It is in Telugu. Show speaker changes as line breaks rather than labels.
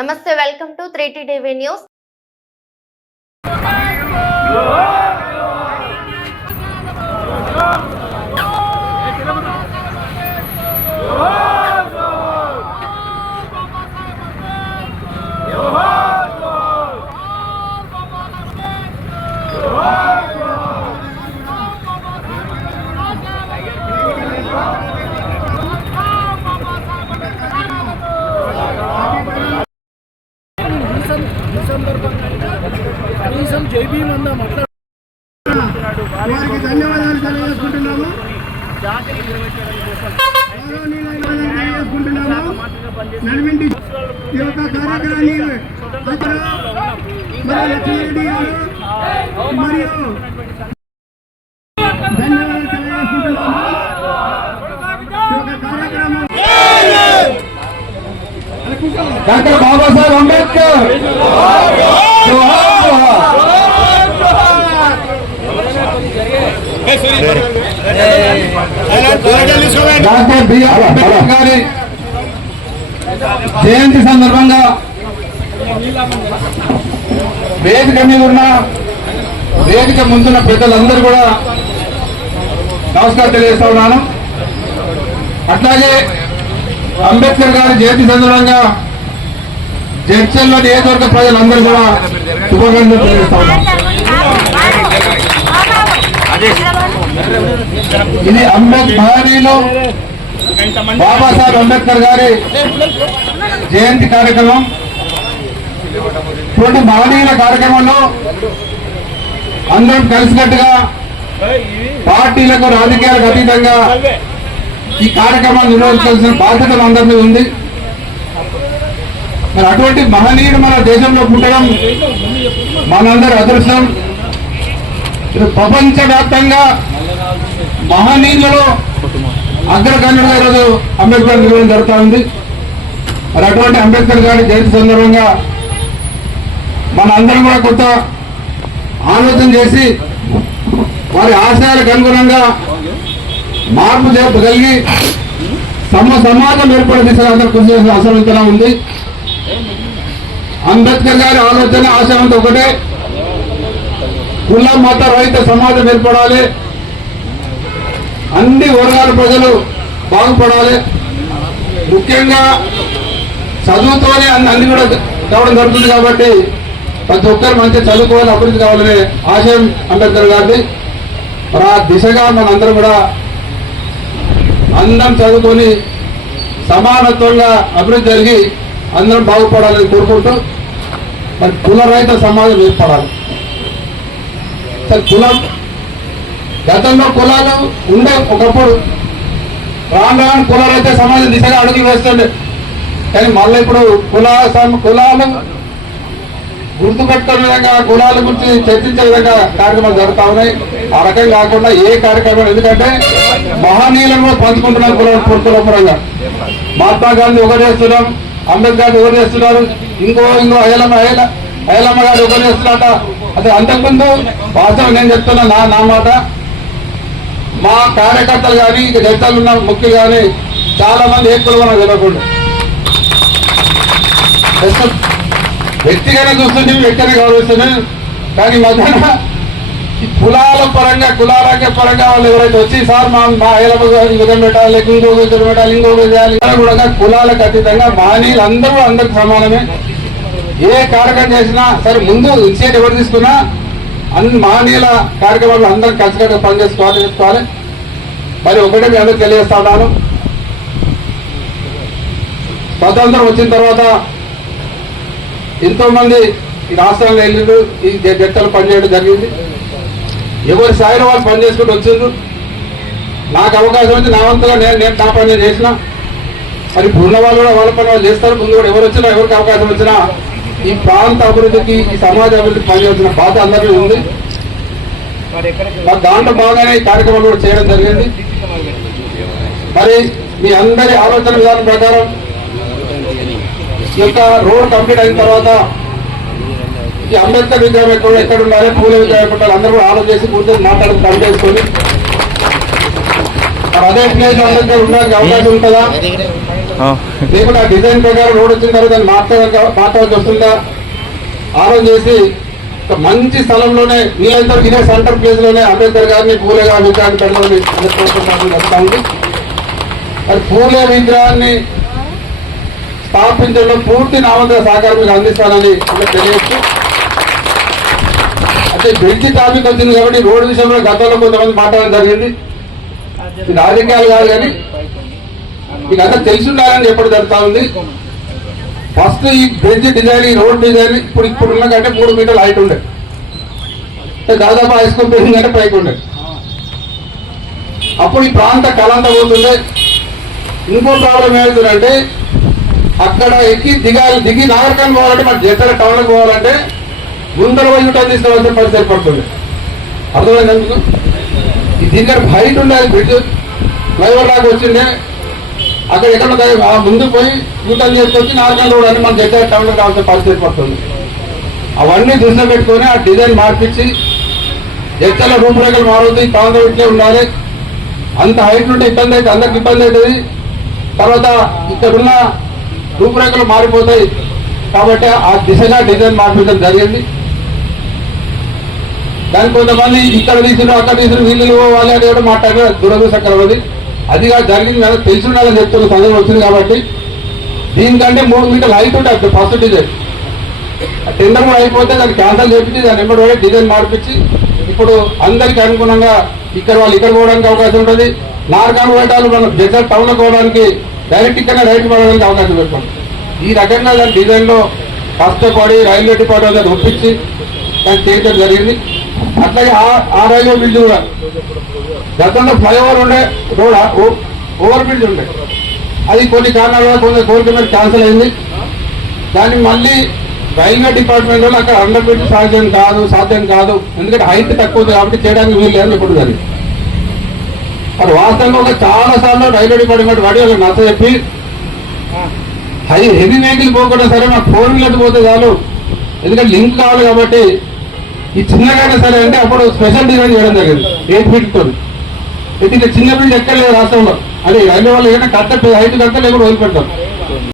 namaste welcome to three TV news
కనీసం
గౌరవనీయులైన ఈ యొక్క కార్యక్రమాన్ని మరి లక్ష్మీరెడ్డి గారు మరియు ధన్యవాదాలు తెలియజేసుకుంటున్నాము ఈ యొక్క కార్యక్రమం
doctor Babasaheb Ambedkar. Doctor B R Ambedkar గారి జయంతి సందర్భంగా వేదిక మీద ఉన్న వేదిక ముందున్న పెద్దలందరూ కూడా నమస్కారం తెలియజేస్తా ఉన్నాను. అట్లాగే అంబేద్కర్ గారి జయంతి సందర్భంగా జడ్చల్లో నియోజకవర్గ ప్రజలందరూ కూడా శుభాకాంక్షలు తెలియజేస్తా ఉన్నాను. ఇది అంబేద్కర్ మహనీయులు బాబాసాహెబ్ అంబేద్కర్ గారి జయంతి కార్యక్రమం. ఇటువంటి మహనీయుల కార్యక్రమంలో అందరం కలిసికట్టుగా పార్టీలకు రాజకీయాలకు అతీతంగా ఈ కార్యక్రమాన్ని నిర్వహించాల్సిన బాధ్యత అందరి మీద ఉంది. మరి అటువంటి మహనీయుడు మన దేశంలో పుట్టడం మనందరి అదృష్టం. ప్రపంచవ్యాప్తంగా మహనీయులలో అగ్రగణ్యుడుగా ఈరోజు అంబేద్కర్ నిర్వహణ జరుగుతూ ఉంది మరి అటువంటి అంబేద్కర్ గారి జయంతి సందర్భంగా మన అందరం కూడా కొంత ఆలోచన చేసి వారి ఆశయాలకు అనుగుణంగా మార్పు జరపగలిగి సమ సమాజం ఏర్పడే దిశగా అందరూ కృషి చేసిన అవసరం ఉంది. అంబేద్కర్ గారి ఆలోచన ఆశయం ఒకటే. కుల మత రహిత సమాజం ఏర్పడాలి. అన్ని వర్గాల ప్రజలు బాగుపడాలి. ముఖ్యంగా చదువుతోనే అన్ని అన్ని కూడా కావడం జరుగుతుంది కాబట్టి ప్రతి ఒక్కరు మంచి చదువుకోవాలి అభివృద్ధి కావాలనే ఆశయం అంబేద్కర్ గారిది. మరి ఆ దిశగా మనందరం కూడా అందరం చదువుకొని సమానత్వంగా అభివృద్ధి జరిగి అందరం బాగుపడాలని కోరుకుంటూ మరి కులరహిత సమాజం ఏర్పడాలి. సార్ కులం గతంలో కులాలు ఉండే ఒకప్పుడు రాను రాను అయితే సమాజం దిశగా అడుగులు వేస్తుండే కానీ మళ్ళీ ఇప్పుడు కుల కులాలు గుర్తుపెట్టుకునే విధంగా కులాల గురించి చర్చించే విధంగా కార్యక్రమాలు జరుగుతా ఉన్నాయి. ఆ రకం కాకుండా ఏ కార్యక్రమం ఎందుకంటే మహనీయులను కూడా పంచుకుంటున్నారు కుల కులపరంగా మహాత్మా గాంధీ ఒకటి చేస్తున్నాం అంబేద్కర్ ఒకటి చేస్తున్నారు ఇంకో ఇంకో అయలమ్మ అయల అయలమ్మ గారు ఒకటి చేస్తున్నారట. అసలు అంతకుముందు వాస్తవం నేను చెప్తున్నా నా నా మాట. మా కార్యకర్తలు కానీ ఇక జడ్తలు ఉన్న ముఖ్యులు కానీ చాలా మంది ఏ కులం నాకు తెలియకుండా వ్యక్తిగానే చూస్తుంటే వ్యక్తిని గౌరవిస్తున్నాను కానీ ఈ మధ్యన కులాల పరంగా కులాలకే పరంగా వాళ్ళు ఎవరైతే వచ్చి సార్ మా మా ఐలమ్మ గారి విధం పెట్టాలి లేక ఇంకో విధం పెట్టాలి ఇంకో చేయాలి కూడా కులాలకు అతీతంగా మానీయులు అందరూ అందరికి సమానమే. ఏ కార్యక్రమం చేసినా సరే ముందు ఇచ్చేది ఎవరు తీసుకున్నా అన్ని మానీయుల కార్యక్రమాలు అందరం కలిసికట్టుగా పనిచేసుకోవాలి చేసుకోవాలి మరి ఒకటే మీ అందరికి తెలియజేస్తా ఉన్నాను. స్వతంత్రం వచ్చిన తర్వాత ఎంతోమంది ఈ రాష్ట్రంలో వెళ్ళిండు ఈ జట్టలు పనిచేయడం జరిగింది. ఎవరి స్థాయిలో వాళ్ళు పని చేసుకుంటూ వచ్చిండ్రు. నాకు అవకాశం వచ్చి నా వంతుగా నేను నేను నా పని చేసిన. మరి ఇప్పుడు వాళ్ళు కూడా వాళ్ళ పని వాళ్ళు చేస్తారు. ముందు కూడా ఎవరు వచ్చినా ఎవరికి అవకాశం వచ్చినా ఈ ప్రాంత అభివృద్ధికి ఈ సమాజ అభివృద్ధికి పనిచేస్తున్న బాధ అందరికీ ఉంది. మరి దాంట్లో బాగానే ఈ కార్యక్రమాలు కూడా చేయడం జరిగింది. మరి మీ అందరి ఆలోచన విధానం ప్రకారం ఈ యొక్క రోడ్ కంప్లీట్ అయిన తర్వాత ఈ అంబేద్కర్ విగ్రహం ఎక్కడ ఎక్కడ ఉండాలి పూల విగ్రహం ఎక్కడ ఉండాలి అందరూ కూడా ఆలోచన చేసి కూర్చొని మాట్లాడి పని చేసుకొని అదే ప్లేస్ అందరికీ ఉండడానికి అవకాశం ఉంటుందా? లేకుంటే ఆ డిజైన్ ప్రకారం రోడ్ వచ్చిన తర్వాత దాన్ని మార్చాలి మార్చాల్సి వస్తుందా? ఆలోచన చేసి ఒక మంచి స్థలంలోనే వీలైనంత ఇదే సెంటర్ ప్లేస్లోనే అంబేద్కర్ గారిని పూలే గారి విగ్రహాన్ని పెట్టాలని ఉంది. మరి పూలే విగ్రహాన్ని స్థాపించడంలో పూర్తి నామంతర సహకారం మీకు అందిస్తానని తెలియచ్చు. అంటే బ్రిడ్జి టాపిక్ వచ్చింది కాబట్టి రోడ్డు విషయంలో గతంలో కొంతమంది మాట్లాడడం జరిగింది. ఇది రాజకీయాలు కాదు కానీ మీకు అంతా తెలిసి ఉండాలని చెప్పడం జరుగుతా ఉంది. ఫస్ట్ ఈ బ్రిడ్జ్ డిజైన్ ఈ రోడ్ డిజైన్ ఇప్పుడు ఇప్పుడు ఉన్న కంటే మూడు మీటర్లు హైట్ ఉండే. దాదాపు హై స్కూల్ బిల్డింగ్ కంటే పైకి ఉండే. అప్పుడు ఈ ప్రాంత కళంతా పోతుండే. ఇంకో ప్రాబ్లం ఏమవుతుందంటే అక్కడ ఎక్కి దిగాలి దిగి నాగరికం పోవాలంటే మన జతల టౌన్కి పోవాలంటే ముందర పోయి యూటర్న్ తీసుకోవాల్సిన పరిస్థితి ఏర్పడుతుంది అర్థమైంది ఎందుకు ఈ హైట్ ఉండాలి బ్రిడ్జ్. ఫ్లైఓవర్ లాగా వచ్చిండే. అక్కడ ఎక్కడ ముందు పోయి యూటర్న్ చేసుకొచ్చి నాలుగు రోడ్ అని మన దగ్గర టౌన్లో కావాల్సిన పరిస్థితి ఏర్పడుతుంది. అవన్నీ దృష్టిలో పెట్టుకొని ఆ డిజైన్ మార్పించి ఎక్కడ రూపురేఖలు మారుతుంది ఈ ప్రాంతం ఇట్లే ఉండాలి. అంత హైట్ ఉంటే ఇబ్బంది అయితే అందరికి ఇబ్బంది అవుతుంది. తర్వాత ఇక్కడున్న రూపురేఖలు మారిపోతాయి. కాబట్టి ఆ దిశగా డిజైన్ మార్పించడం జరిగింది. దానికి కొంతమంది ఇక్కడ తీసిన అక్కడ తీసిన వీళ్ళు పోవాలి అని కూడా మాట్లాడే దురదృష్టకరం అది. అది కాదు జరిగింది కదా తెలిసి ఉండాలని చెప్తున్న సందర్భం వచ్చింది కాబట్టి దీనికంటే మూడు మీటర్లు హైట్ ఫస్ట్ డిజైన్ టెండర్ కూడా అయిపోతే దాన్ని క్యాన్సల్ చేపించి దాన్ని ఎంబడి డిజైన్ మార్పించి ఇప్పుడు అందరికీ అనుగుణంగా ఇక్కడ వాళ్ళు ఇక్కడ పోవడానికి అవకాశం ఉంటుంది. నార్గాన్ వేటాలు మనం జగ్గర్ టౌన్లో పోవడానికి డైరెక్ట్ ఇక్కడ రైట్ పడడానికి అవకాశం పెట్టుకోండి ఈ రకంగా దాని డిజైన్లో కష్టపడి రైల్వే డిపార్ట్మెంట్ దాన్ని ఒప్పించి దాన్ని చేయడం జరిగింది. అట్లాగే ఆ- ఆ రైల్వే బ్రిడ్జ్ కూడా. గతంలో ఫ్లైఓవర్ ఉండే రోడ్ ఓవర్ బ్రిడ్జ్ ఉండే. అది కొన్ని కారణాల వల్ల కొంత కోరిక మీద క్యాన్సిల్ అయింది. దాన్ని మళ్ళీ రైల్వే డిపార్ట్మెంట్ వాళ్ళు అక్కడ అండర్ బ్రిడ్జ్ సాధ్యం కాదు సాధ్యం కాదు. ఎందుకంటే హైట్ తక్కువ ఉంది కాబట్టి చేయడానికి వీలు లేదని ఇప్పుడు దాన్ని. మరి వాస్తవంగా ఒక చాలా సార్లు రైల్వే డిపార్ట్మెంట్ వాడి వాళ్ళకి నచ్చ చెప్పి హై హెవీ వెహికల్ పోకుండా సరే మాకు ఫోర్ వీలర్ పోతే చాలు. ఎందుకంటే లింక్ కావాలి కాబట్టి ఈ చిన్నగానే సరే అంటే అప్పుడు స్పెషల్ డిజైన్ చేయడం జరిగింది ఎయిట్ ఫీట్తో ఎందుకంటే అయితే చిన్న బిల్డ్ ఎక్కడ లేదు రాష్ట్రంలో. అదే అయిన వాళ్ళు ఏదైనా కట్ట ఐదు గంటలు ఎక్కడ వదిలిపెడతాం.